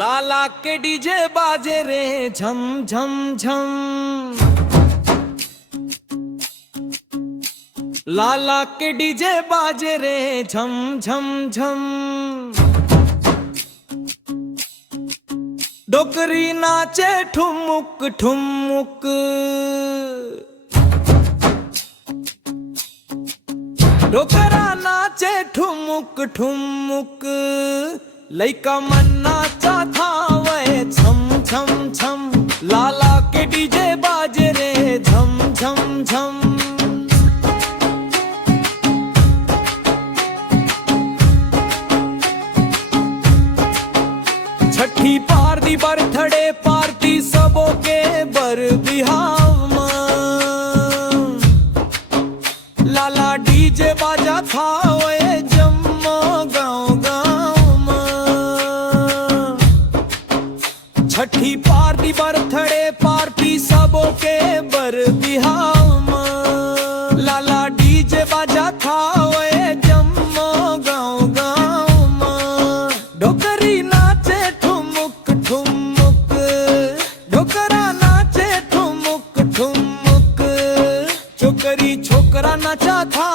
लाला के डीजे बाजे रे झम झम झम। लाला के डीजे बाजे रे झम झम झम। डोकरी नाचे ठुमुक ठुमुक। डोकरा नाचे ठुमुक ठुमुक। लइका मन नाचा था वे छम छम छम। लाला के डीजे बाजे रे झम झम झम। छठी पार दी बर्थडे पार्टी सबो के बर बिहाव में। लाला डीजे बाजा था वे जम्मा गाँव गाँव में। छठी पार दी बर्थडे पार्टी सबो के बर बिहाव में। लाला डीजे बाजा था वे जम्मा गाँव गाँव में। डोकरी नाचे ठुमुक ठुमुक। डोकरा नाचे ठुमुक ठुमुक। छोकरी छोकरा नाचा था